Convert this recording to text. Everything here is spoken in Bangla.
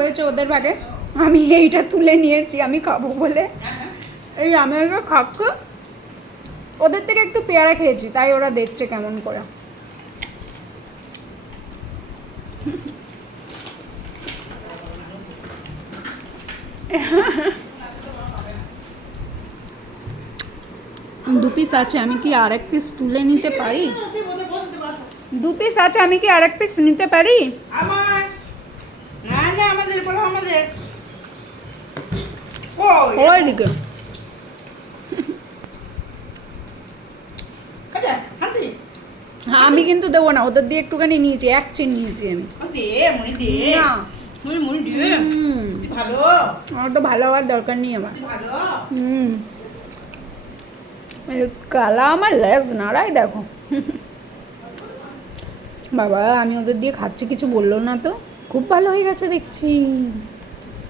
রয়েছে ওদের ভাগে, আমি এইটা তুলে নিয়েছি আমি খাবো বলে। এই আমি খাচ্ছি, ওদের থেকে একটু পেয়ারা খেয়েছি তাই ওরা দেখছে কেমন করে। দু পিস আছে, আমি কি আর এক পিস তুলে নিতে পারি? 2 পিস আছে, আমি কি আর এক পিস নিতে পারি? আমার না না আমাদের বলো আমাদের ওইদিকে খাজা হাতি আমি কিন্তু দেবো না, ওদের দিয়ে একটুখানি নিয়েছি, এক চেন নিয়েছি আমি। দে মনি দে না মনি মনি দে তুই ভালো আমার তো ভালো হওয়ার দরকার নেই আমার। তুই ভালো কালা আমার লেজ নাড়াই দেখো। বাবা আমি ওদের দিয়ে খাচ্ছি, কিছু বললো না তো, খুব ভালো হয়ে গেছে দেখছি।